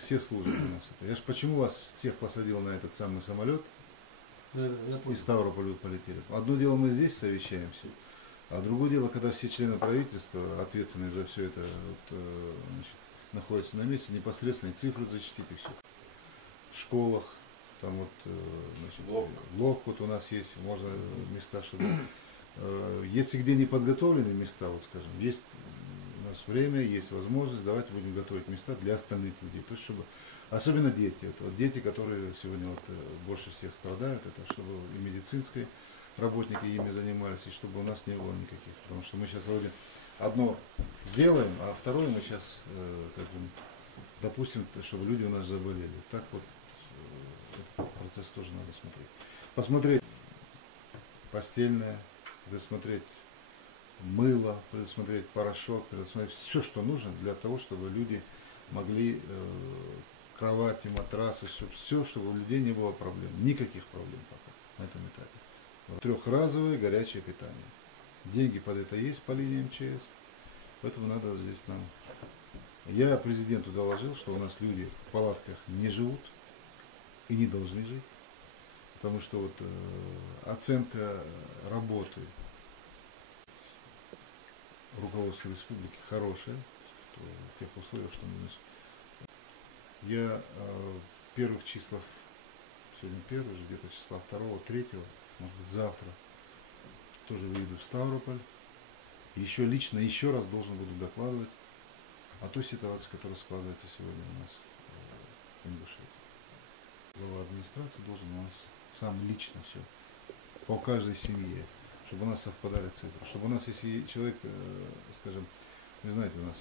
все службы у нас. Я ж почему вас всех посадил на этот самый самолет? Из Ставрополя полетели. Одно дело мы здесь совещаемся, а другое дело, когда все члены правительства, ответственные за все это, вот, значит, находятся на месте, непосредственно цифры зачтить и все. В школах, там вот, значит, блок вот у нас есть, можно места, чтобы... Если где не подготовлены места, вот скажем, есть у нас время, есть возможность, давайте будем готовить места для остальных людей. То есть, чтобы, особенно дети, это вот дети, которые сегодня вот больше всех страдают, это чтобы и медицинские работники ими занимались, и чтобы у нас не было никаких. Потому что мы сейчас вроде одно сделаем, а второе мы сейчас, как бы, допустим, чтобы люди у нас заболели. Так вот, этот процесс тоже надо смотреть. Посмотреть постельное, предусмотреть мыло, предусмотреть порошок, предусмотреть все, что нужно для того, чтобы люди могли кровати, матрасы, все, чтобы у людей не было проблем. Никаких проблем пока на этом этапе. Трехразовое горячее питание. Деньги под это есть по линии МЧС, поэтому надо здесь нам... Я президенту доложил, что у нас люди в палатках не живут и не должны жить, потому что вот оценка работы руководства республики хорошая, в тех условиях, что мы... Я в первых числах, сегодня первый, где-то числа 2-3, может быть завтра, тоже выйду в Ставрополь. Еще лично, еще раз должен буду докладывать о той ситуации, которая складывается сегодня у нас в Ингушетии. Глава администрации должен у нас сам лично все, по каждой семье, чтобы у нас совпадали цифры. Чтобы у нас, если человек, скажем, вы знаете, у нас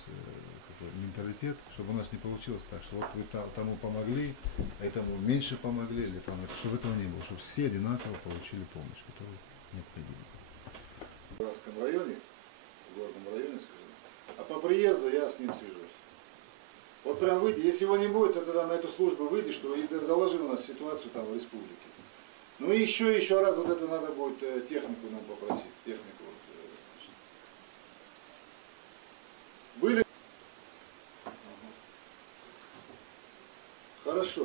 какой менталитет, чтобы у нас не получилось так, что вот вы тому помогли, а этому меньше помогли, или там, чтобы этого не было, чтобы все одинаково получили помощь, которую необходима. В Уральском районе, в городном районе, скажем, а по приезду я с ним свяжусь. Вот прям выйди, если его не будет, то тогда на эту службу выйди, что и доложи у нас ситуацию там в республике. Ну и еще раз вот это надо будет технику нам попросить, технику. Были? Хорошо.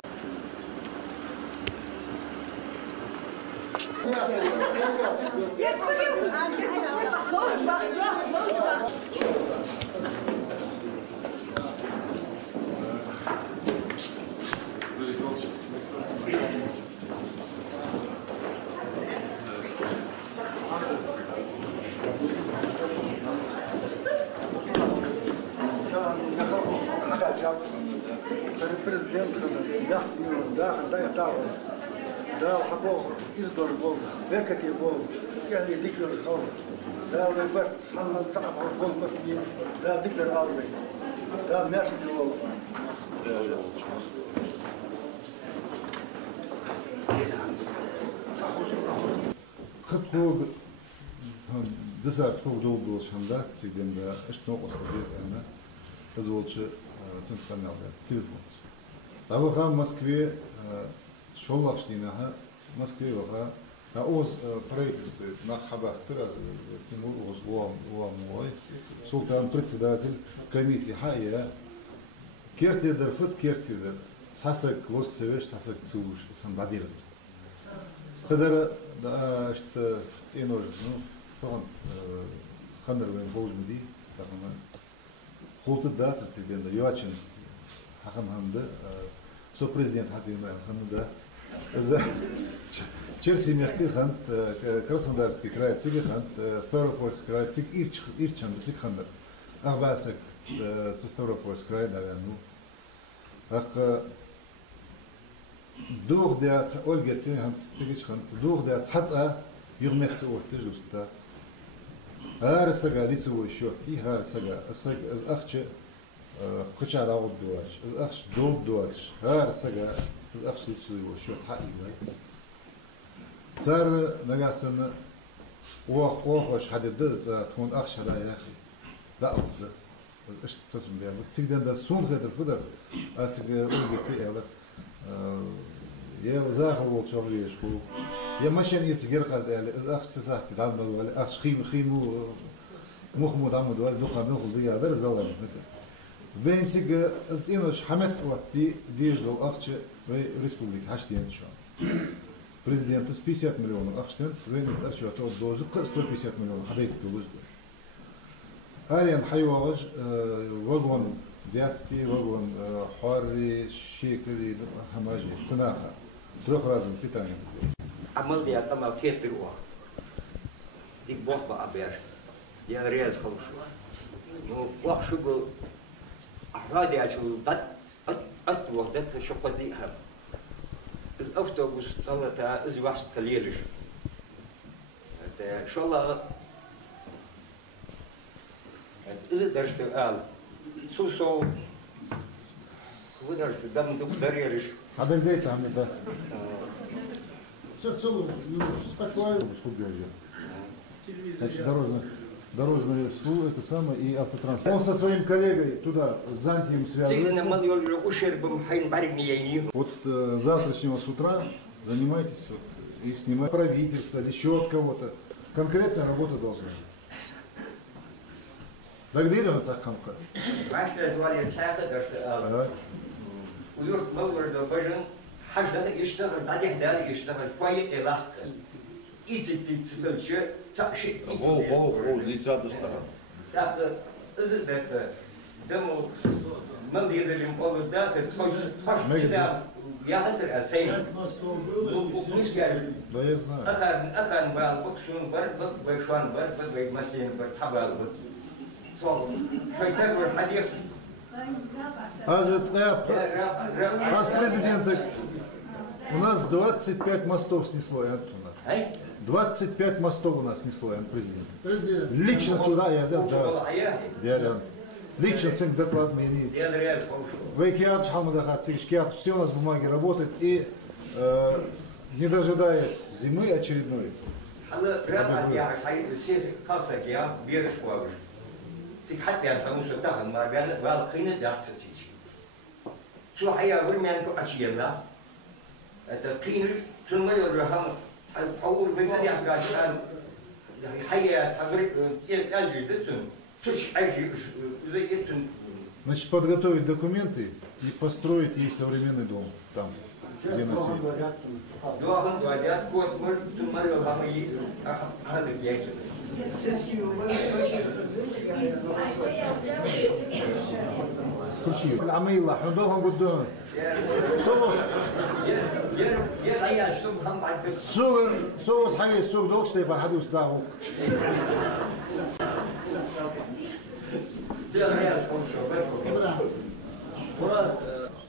Президент да хабо издор бол веркати бол я дикер хал да вебер санна цап бол басни да дикер алве да мяш бол خب دزار خب دول دول شندا سيدنا دا اشتنو قصة بيز أنا أزولش تنسخنا على تلفون. أبغى Москве шоллахштинаха Москве вага на оз правительстве на хабахты разве ему оз уамой султан председатель комиссии хая кертедер фут кертедер сасак лос цевеш сасак цуш сан бадирз кадара да что тенор ну фон хандер мен болжмуди тахана холты да церциденда юачин хахан хамды со президент Хатимай Хануда, Черсимехки Хант, Краснодарский край, Циг Хант, Ставропольский край, Циг Ирчан, Циг Хандер, Ахбасак, Ставропольский край, наверное. Ах, дух де Ольга Тинхант, Цигич Хант, дух де Цаца, Юрмехц Орты Жустат. Арсага лицевой счет, и Арсага, Ахче. قشعر عود دواش، إز أخش دوب دواش، هار سجى، إز أخش يشوي وشوت حقيقي. صار نجاسنا وش حد الدز تكون أخش هذا يا أخي، لا أفضل، إز إيش تصم بيا، بتسيق ده سون خير الفدر، أسيق أولي كي يا وزاخ الوقت شغلي شو، يا ماشين يتسجر قازال، إز أخش تساق دام أخش خيمو مخمود عمود ولا دخان نخل ضيا درز الله مثل. Венциг инош хамет ватти деждол ахче в республике хаштен шо. Президент с 50 миллионов ахштен венец ахче то дозу 150 миллионов хадайт дозу. Ариан хайвалж вагон дятти вагон харри шекери хамажи ценаха трехразовое питание. عمل دي أتما كتير واحد دي بوح أبير دي رياض خلصوا نو واحد شغل أحرادي عشان أنت وحدت شو قدي هم إذا أفتوبوس صلتا إذا واحد كليرش إن شاء الله إذا درس قال سو ودرس دم دوك دريرش هذا البيت عم ده Значит, дорожную службу, это самое, и автотранспорт. Он со своим коллегой туда, с Зантием связывается. Вот завтрашнего с утра занимайтесь, вот, их снимать правительство или еще от кого-то. Конкретная работа должна быть. Дагдырова цахамка. حاجة يشتغل بعدين داري يشتغل كويس إلاخ إذا تتلشى تأشي هو ليسات اشتغل لكن إذا ذات دمو من دي إذا جنبولو ده تخش كده يهزر أسين مش قال Да, я знаю. أخان برال بخشون برد بخشون برد بمسين برد تبال برد صوب شيطان والحديث Аз президента у нас 25 мостов снесло, у нас. 25 мостов у нас снесло, президент. Лично сюда я взял, да. Лично цинк доклад мне. Вейкиат Шхамадахат, все у нас бумаги работают и не дожидаясь зимы очередной. حتى يعني خمسة تاخذ ما بين والقينا داعتسيج شو حيا ورميان كو أشياء القينش ثم يرهم تحول بيتي عم قاشان حيا تحضر سياسة جديدة تش أجي زي يتن. Значит, подготовить документы и построить ей современный дом там, где насилие. Включи. العميلة حندوهم قدام. صوص حبيب السوق دول شتي برحدو استاهو.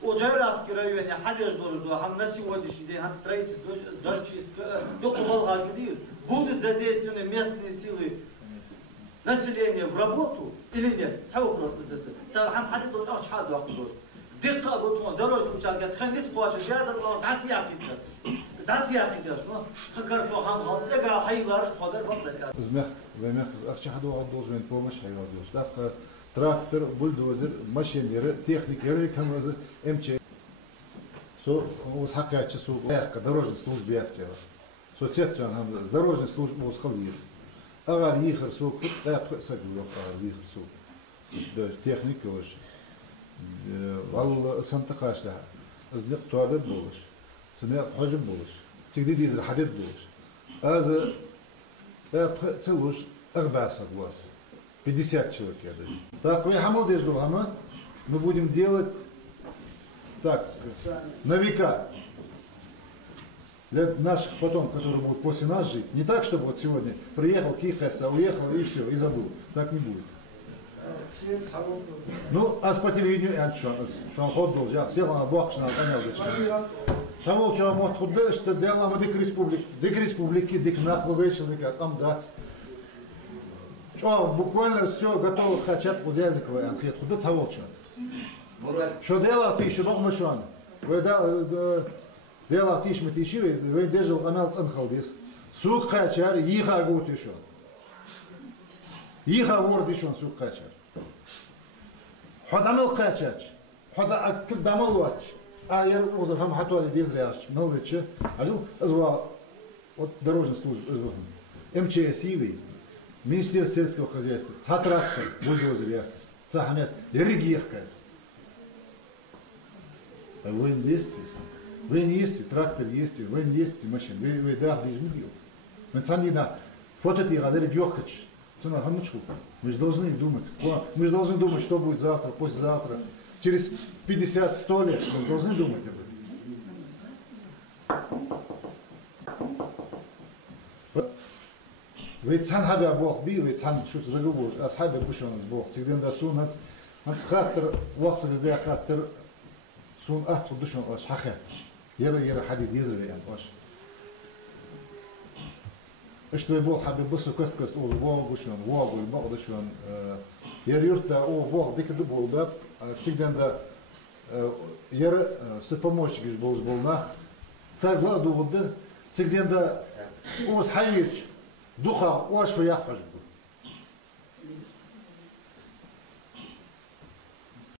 Ожайрасский районе Халеж должен, хам на сегодняшний день, хам строительство, будут задействованы местные силы населения в работу или нет? Это вопрос здесь. Это хам халид должен, ах чхад должен. Дикка вот дорожный участок, ханец хочешь, я дорога, датия кидать. Датия кидать, ну, хакар то хам хал, эга хайлар, ходар бабдак. Вемех, ах чхад должен помощь, хайлар должен. Трактор, бульдозер, машинеры, техникеры, камазы, МЧ. Со усхакачи со дорожной службе акция. Со цецван хам дорожной службе усхалиес. Агар ихр со сагу агар ихр со. Техника уж. Вал сантахашла. Аздик туабет болыш. Сне хажим болыш. Тигди дизер хадет болыш. Аз целуш агбаса глаз. 50 человек я даю. Так, вы хамал деждулама, мы будем делать так, на века. Для наших потом, которые будут после нас жить. Не так, чтобы вот сегодня приехал Кихеса, уехал и все, и забыл. Так не будет. Ну, а по телевидению, что он ход был, сел на бок, что он понял, Чего чего мот худо, что делаем мы дик республики, дик нахловечил, дик там дать. Что буквально все готово хотят вот языковые анхет, худо цаволча. Что делал ты еще бог машан? Вы делал ты еще тиши, вы держал канал цанхалдис. Сук хачар, иха гуд еще. Иха ворд еще сук хачар. حدا ملقاتش حدا أكل دمال واتش آير وزر هم حتى على ديزرياش نلقيتش أجل أزوا дорожная служба МЧС Ивы Министерство сельского хозяйства цатрактор бульдозер яхтс цахамец региехка Вен есть, вен есть, трактор есть, вен есть, машин, вы да, вы не бьют. Мы сами на фото ты гадали бьёхач. Цена хамучку. Мы же должны думать. Мы же должны думать, что будет завтра, послезавтра. Через 50-100 лет мы же должны думать об этом. Вы цан хабя Бог би, вы цан что за любовь, а хабя бушон с Бог. Всегда да сун от хатер, вахса везде хатер, сун ахту бушон аш хаха. Яра хадид израиль аш. Что Бог хабя бусу каст о Бог бушон, Бог Бог бушон. Ярюрта о Бог дикду был да, всегда да яра с помощью гиш был нах. Царь гладу воды, всегда да о схайч. Духа, о, что я хожу.